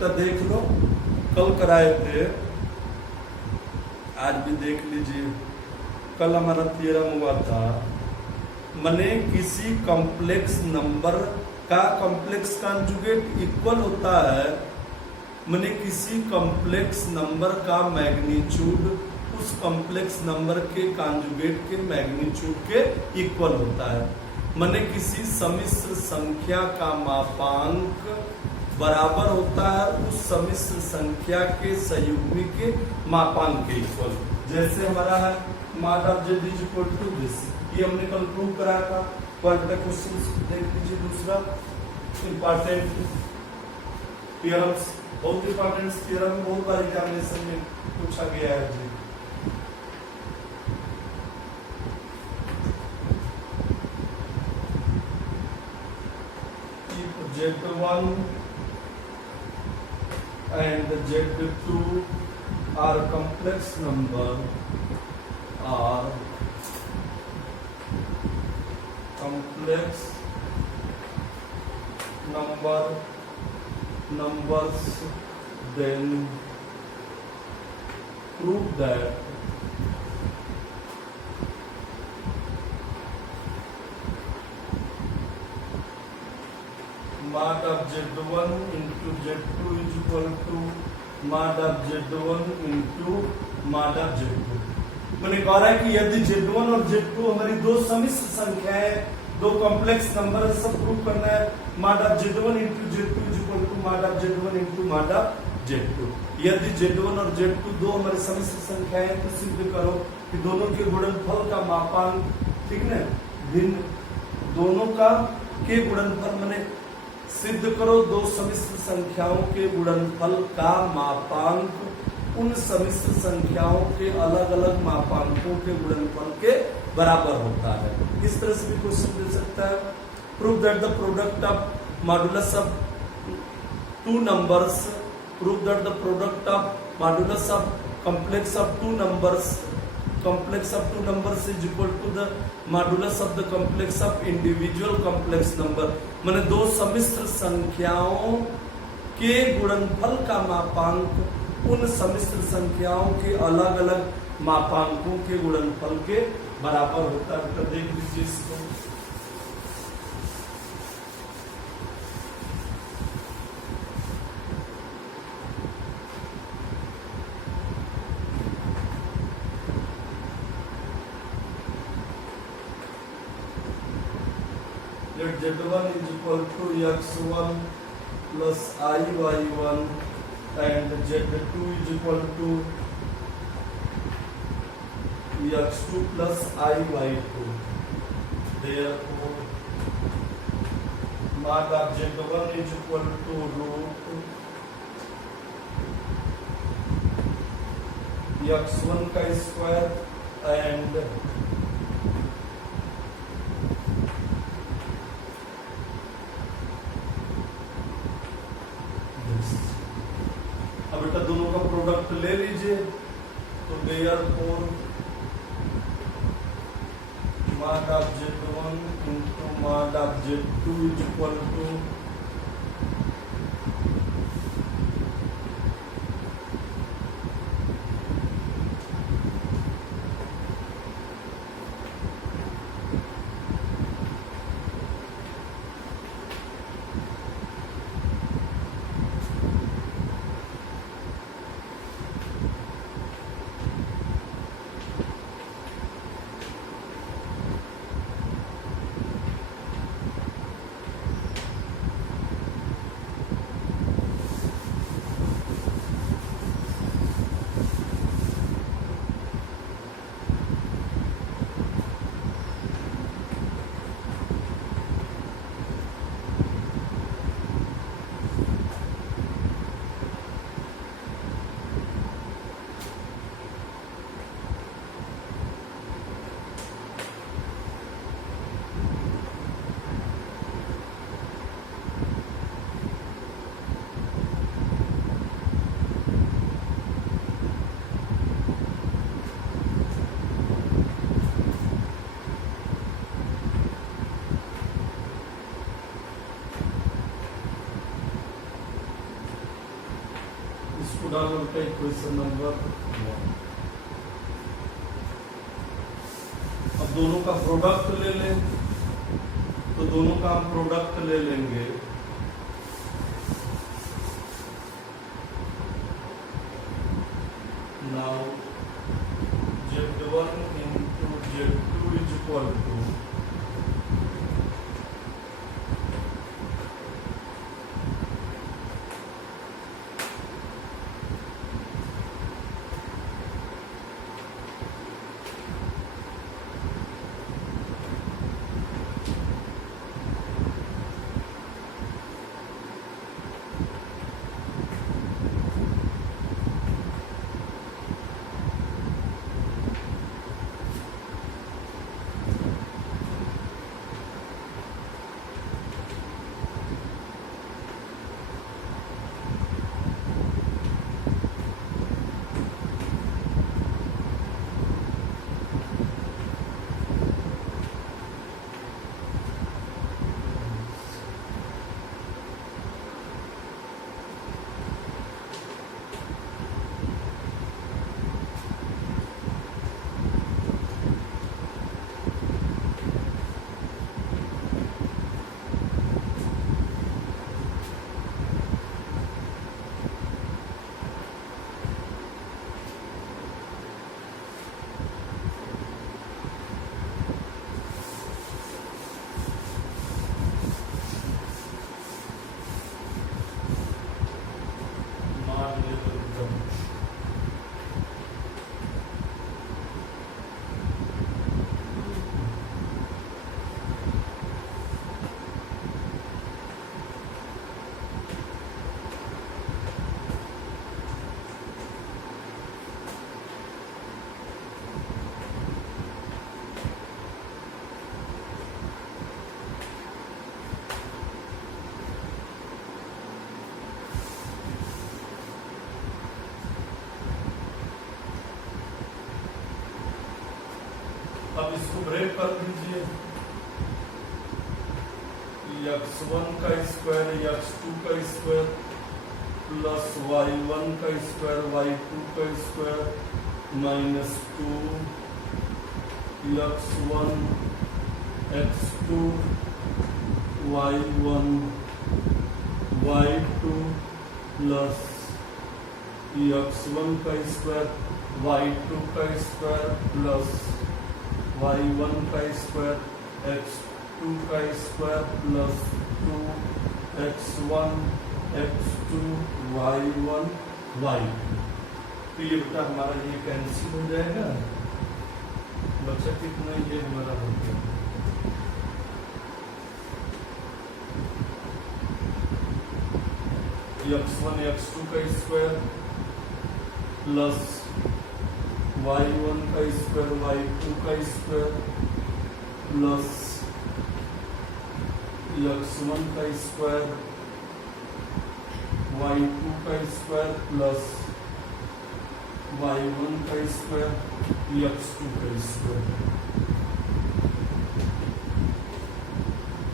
बेटा देख लो, कल कराए थे, आज भी देख लीजिए। कल हमारा थ्योरम हुआ था, माने किसी कॉम्प्लेक्स नंबर का कॉम्प्लेक्स कॉन्जुगेट इक्वल होता है, माने किसी कॉम्प्लेक्स नंबर का मैग्नीट्यूड उस कॉम्प्लेक्स नंबर के कॉन्जुगेट के मैग्नीट्यूड के इक्वल होता है। माने किसी समिश्र संख्या का मापांक बराबर होता है उस समिश्र संख्या के संयुग्मी के मापांक के इक्वल। जैसे हमारा है mod of z is equal to this, ये हमने कल प्रूव कराया था। क्वाड्रेटिक क्वेश्चन देख लीजिए। दूसरा इंपॉर्टेंट थ्योरम्स, बहुत इंपॉर्टेंट थ्योरम, बहुत बार एग्जामिनेशन में पूछा गया है जी। Z1 and Z2 are complex number, are complex numbers, then prove that mod of Z1 into Z2 is equal to mod of Z1 into mod of Z2। मैंने कहा है कि यदि Z1 और Z2 हमारी दो समिश्र संख्याएं, दो कॉम्प्लेक्स नंबर है, सब प्रूव करना है। mod of Z1 into Z2 is equal to mod of Z1 into mod of Z2। यदि Z1 और Z2 दो हमारे समिश्र संख्याएं हैं तो सिद्ध करो कि दोनों के गुणनफल का मापांक, ठीक है, भिन्न, दोनों का के गुणनफल माने सिद्ध करो दो समिश्र संख्याओं के गुणनफल का मापांक उन समिश्र संख्याओं के अलग अलग मापांकों के गुणनफल के बराबर होता है। इस तरह से भी क्वेश्चन दे सकता है। Prove that the product of modulus of two numbers, prove that the product of modulus of complex of two numbers, complex of two numbers is equal to the modulus of the complex of individual complex number। माने दो समिश्र संख्याओं के गुणनफल का मापांक उन समिश्र संख्याओं के अलग अलग मापांकों के गुणनफल के बराबर होता है। तो देख लीजिए इसको। Z1 is equal to x1 plus iy1 and Z2 is equal to x2 plus iy2। Therefore, mod of Z1 is equal to root x1 का स्क्वायर and बेटा दोनों का प्रोडक्ट ले लीजिए तो therefore mod of Z1 into mod of Z2 is equal to इसको डालो बेटा इक्वेशन नंबर 1। अब दोनों का प्रोडक्ट ले लें, तो दोनों का हम प्रोडक्ट ले लेंगे। Now Z1 into Z2 is equal to अब इसको ब्रेक कर दीजिए। x1 का स्क्वायर x2 का स्क्वायर प्लस y1 का स्क्वायर y2 का square minus 2 x1 x2 y1 y2 plus x1 का स्क्वायर y2 का स्क्वायर प्लस y1 का स्क्वायर x2 का square plus 2x1 x2 y1 y2। तो ये बेटा हमारा ये कैंसिल हो जाएगा। बच्चा कितना ये हमारा हो गया x1 x2 का स्क्वायर प्लस y1 का स्क्वायर y2 का स्क्वायर प्लस x1 का स्क्वायर y2 का स्क्वायर प्लस y1 का स्क्वायर x2 का स्क्वायर।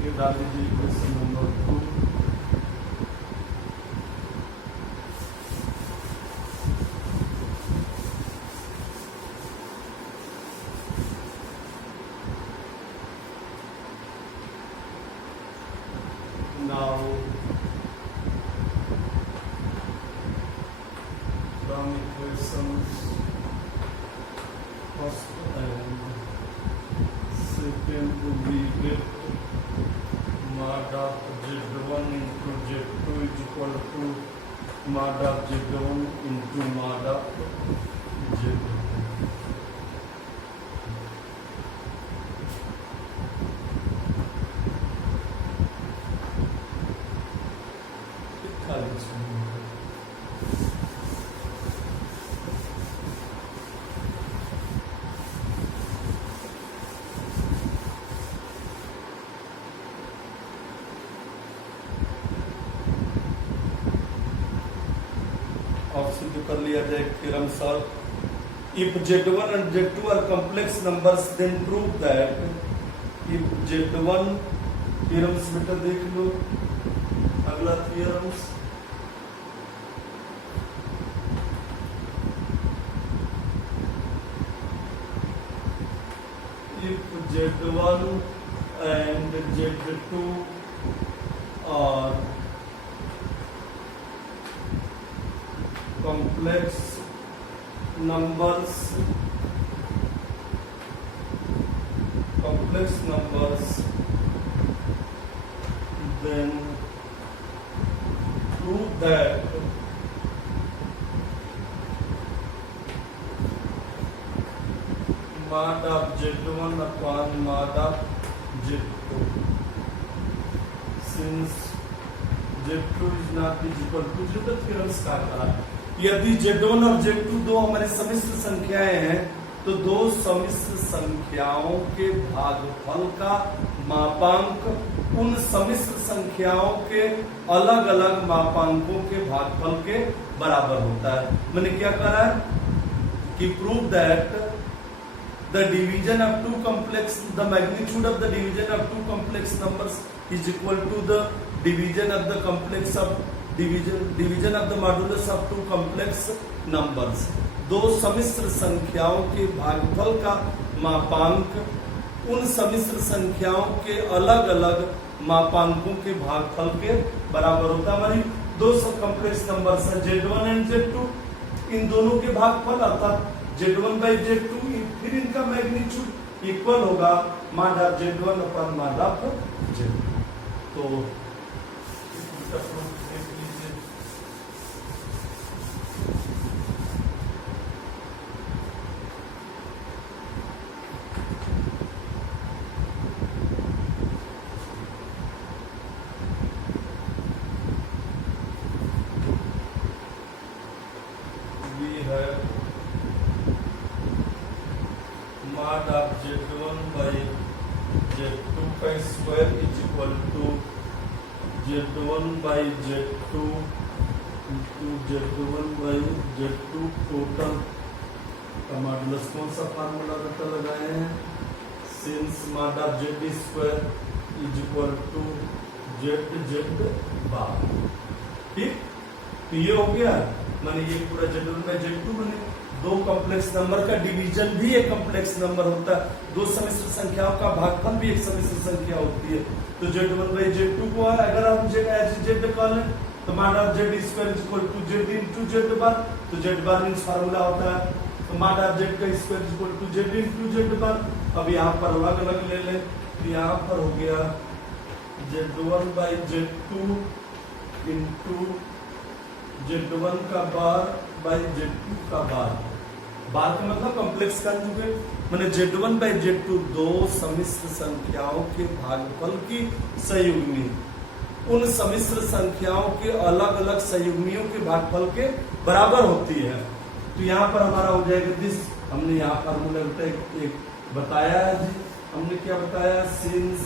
ये डाल दीजिए equation number 2। Now from equations first and second we get mod of Z1 into Z2 is equal to mod of Z1 into mod of Z2। Option जो कर लिया जाए theorem solve. If Z1 and Z2 are complex numbers then prove that if Z1 theorems बेटा देख लो। अगला theorems Z1 and Z2 are complex numbers, then prove that mod of Z1 upon mod of Z2, since Z2 is not equal to Z, theorem start करा। यदि Z1 और Z2 दो हमारे सम्मिश्र संख्याएं हैं तो दो सम्मिश्र संख्याओं के भागफल का मापांक उन सम्मिश्र संख्याओं के अलग अलग मापांकों के भागफल के बराबर होता है। मैंने क्या करा है कि prove that the division of two complex, the magnitude of the division of two complex numbers is equal to the division of the complex of division of the modulus of two complex numbers। दो सम्मिश्र संख्याओं के भागफल का मापांक उन सम्मिश्र संख्याओं के अलग अलग मापांकों के भागफल के बराबर होता है। हमारी दो कॉम्प्लेक्स नंबर्स हैं Z1 एंड Z2, इन दोनों के भागफल अर्थात Z1 by Z2, फिर इनका मैग्नीट्यूड इक्वल होगा mod of Z1 upon mod of Z2। तो इसका प्रूफ देख लीजिए। mod of Z1 by Z2 का square is equal to Z1 by Z2 into Z1 by Z2 total का मॉडुलस कौन सा फार्मूला पता लगाए हैं, since mod of Z square is equal to Z bar. ठीक, तो ये हो गया। माने ये पूरा Z1 by Z2 बने। दो कॉम्प्लेक्स नंबर का डिवीजन भी एक कॉम्प्लेक्स नंबर होता है, दो सम्मिश्र संख्याओं का भागफल भी एक सम्मिश्र संख्या होती है। तो Z1 by Z2 को अगर हम Z कर लें तो mod of Z square is equal to Z into Z bar. तो Z बार मींस फार्मूला होता है, तो mod of Z का square is equal to Z into Z bar. अब यहाँ पर अलग अलग ले लें तो यहाँ पर हो गया Z1 by Z2 into Z1 का बार बाई Z2 का बार। बार का मतलब कॉम्प्लेक्स कॉन्जुगेट, माने Z1 by Z2 दो सम्मिश्र संख्याओं के भागफल की संयुग्मी उन सम्मिश्र संख्याओं के अलग अलग संयुग्मियों के भागफल के बराबर होती है। तो यहाँ पर हमारा हो जाएगा दिस, हमने यहाँ फार्मूला एक बताया है जी। हमने क्या बताया, सिंस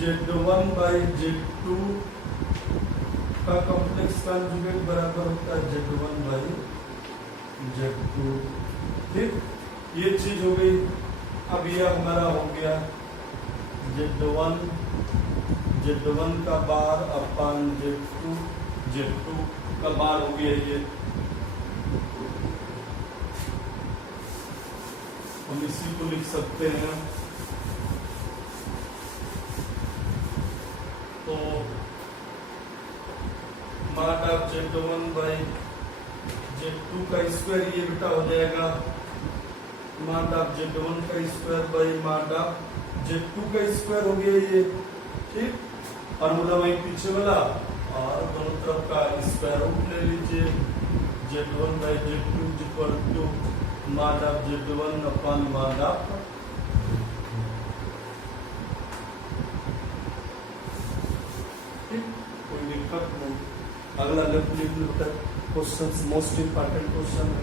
Z1 by Z2 का कॉम्प्लेक्स कॉन्जुगेट बराबर होता है Z1 by Z2। ठीक, ये चीज हो गई। अब ये हमारा हो गया Z1 का बार अपन Z2 का बार हो गया। ये हम इसी को लिख सकते हैं। तो mod of Z1 by Z2 का स्क्वायर ये बेटा हो जाएगा mod of Z1 का square by mod of Z2 का स्क्वायर हो गया ये। ठीक, फार्मूला वही पीछे वाला और दोनों तरफ का स्क्वायर रूट ले लीजिए। Z1 by Z2 is equal to mod of Z1 upon mod of कोई दिक्कत नहीं। अगला क्वेश्चन मोस्ट इंपॉर्टेंट क्वेश्चन है।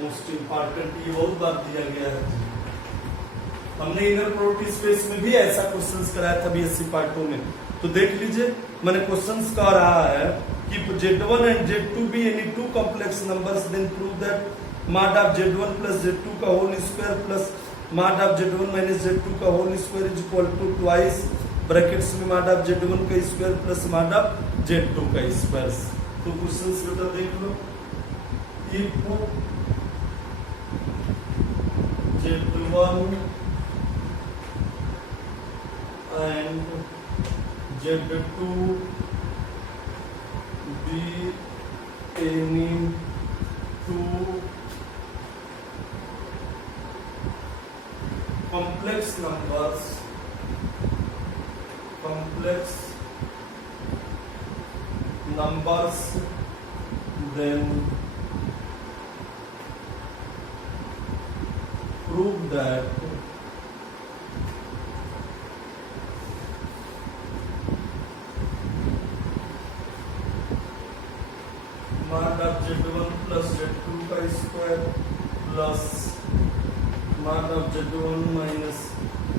मोस्ट इंपॉर्टेंट ये बहुत बार दिया गया है। हमने इनर प्रोडक्ट स्पेस में भी ऐसा क्वेश्चंस कराया था BSc पार्ट 2 में। तो देख लीजिए, मैंने क्वेश्चंस कह रहा है कि Z1 and Z2 be any two complex numbers, then prove that mod of Z1 plus Z2 का whole square plus mod of Z1 minus Z2 का whole square is equal to twice brackets में mod of Z1 का square plus माड of Z2 का square. तो question बेटा देख लो, if Z1 and Z2 be any two complex numbers then prove that mod of Z1 plus Z2 का square plus mod of Z1 minus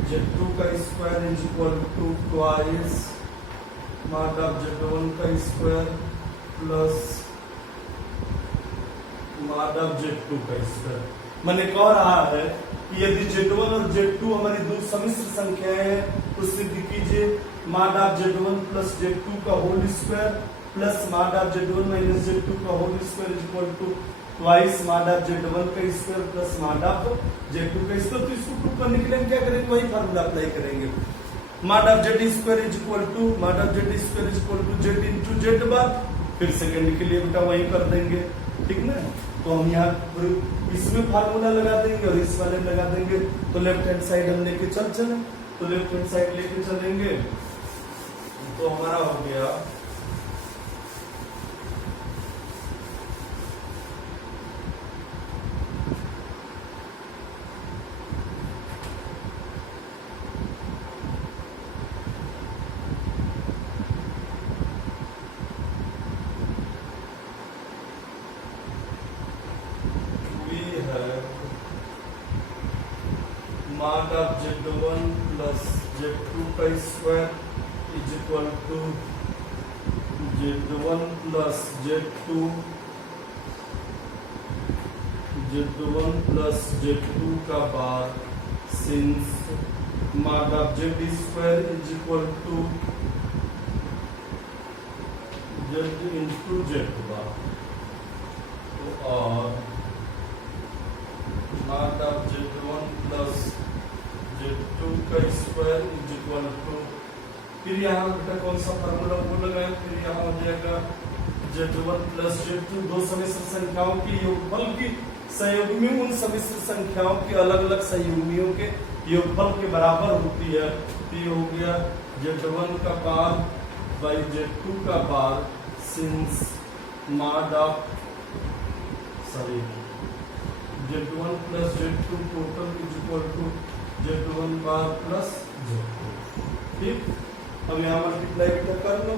Z2 का square is equal to twice mod of Z1 का square plus mod of Z2 का square. मैंने कह रहा है कि यदि Z1 और Z2 हमारी दो सम्मिश्र संख्याएं हैं तो सिद्ध कीजिए mod of Z1 plus Z2 का whole square plus mod of Z1 minus Z2 का whole square is equal to twice mod of Z1 का square plus mod of Z2 का स्क्वायर। तो इसको प्रूव करने के लिए हम क्या करेंगे, वही फार्मूला अप्लाई करेंगे। mod of Z square is equal to mod of Z square is equal to Z into Z bar, फिर सेकंड के लिए बेटा वही कर देंगे, ठीक ना। तो हम यहाँ इसमें फार्मूला लगा देंगे और इस वाले में लगा देंगे। तो लेफ्ट हैंड साइड हम लेके चले, तो लेफ्ट हैंड साइड लेके चलेंगे तो हमारा हो गया mod of Z1 plus Z2 का square is equal to Z1 plus Z2 का bar since mod of Z square is equal to Z into Z bar. तो और mod of Z1 plus Z2 का स्क्वायर इज इक्वल टू, फिर यहाँ बेटा कौन सा फार्मूला वो लगाए, फिर यहाँ हो जाएगा Z1 plus Z2 दो सम्मिश्र संख्याओं की योगफल की संयुग्मी उन सम्मिश्र संख्याओं के अलग अलग संयुग्मियों के योगफल के बराबर होती है। तो ये हो गया Z1 का बार बाई Z2 का bar since mod of Z1 plus Z2 total is equal to Z1 bar plus Z2। ठीक, अब यहाँ मल्टीप्लाई कर लो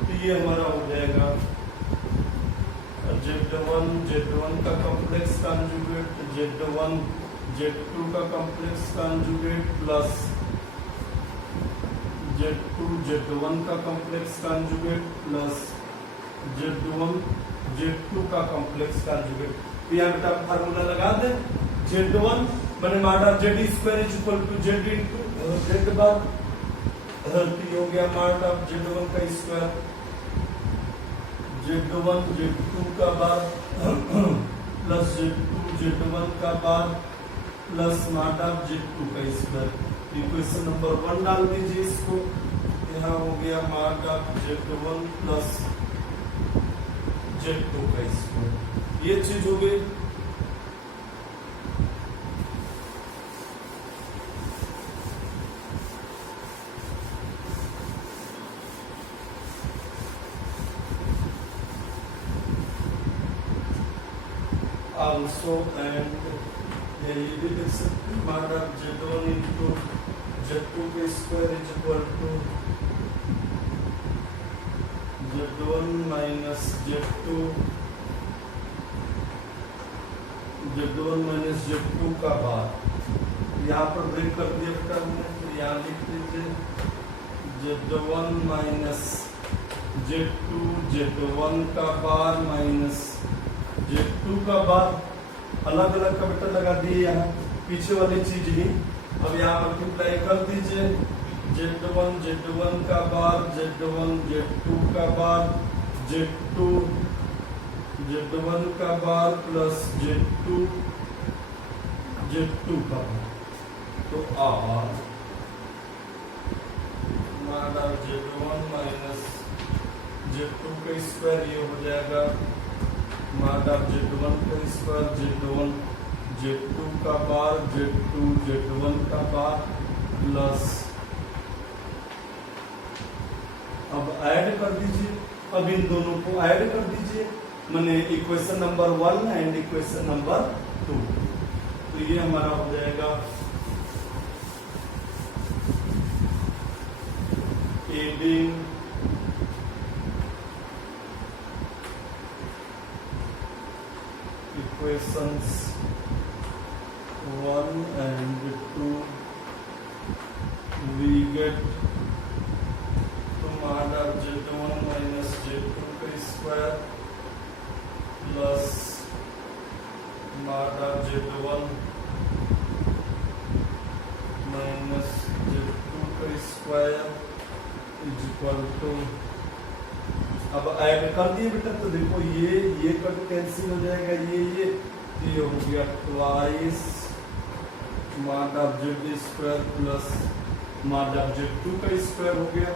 तो ये हमारा हो जाएगा Z1 का कॉम्प्लेक्स कॉन्जुगेट Z1 Z2 का complex conjugate plus Z2 Z1 का complex conjugate plus Z1 Z2 का कॉम्प्लेक्स कॉन्जुगेट। तो यहाँ बेटा फार्मूला लगा दे, Z1 बने mod of Z square is equal to Z into Z bar, तो हो गया mod of Z1 का स्क्वायर Z1 Z2 का बार प्लस Z2 Z1 का बार प्लस mod of Z2 का स्क्वायर। इक्वेशन नंबर 1 डाल दीजिए इसको, यहाँ हो गया mod of Z1 plus Z2 का स्क्वायर। ये चीज हो गई। Also and ये भी लिख सकते हैं mod of Z1 into Z2 के square is equal to Z1 minus Z2 का बार। यहाँ पर ब्रेक कर दिया बेटा हमने, फिर यहाँ लिख दीजिए Z1 minus Z2 Z1 का बार माइनस Z2 का बार, अलग अलग का बेटा लगा दिए यहाँ पीछे वाली चीज ही। अब यहाँ मल्टीप्लाई कर दीजिए Z1 का बार Z1 Z2 का बार Z1 का बार प्लस Z2 का बार, तो R माना Z1 माइनस Z2 का स्क्वायर, ये हो जाएगा माना Z1 का स्क्वायर Z1 Z2 का बार Z2 Z1 का बार प्लस, अब ऐड कर दीजिए, अब इन दोनों को ऐड कर दीजिए, माने equation number 1 and equation number 2, तो ये हमारा हो जाएगा adding equations 1 and 2 we get mod of Z1 minus Z2 का square plus mod of Z1 minus Z2 का स्क्वायर इज इक्वल टू, अब ऐड कर दिए बेटा, तो देखो ये कट कैंसिल हो जाएगा, ये तो ये हो गया twice mod of Z square plus mod of Z2 का स्क्वायर हो गया,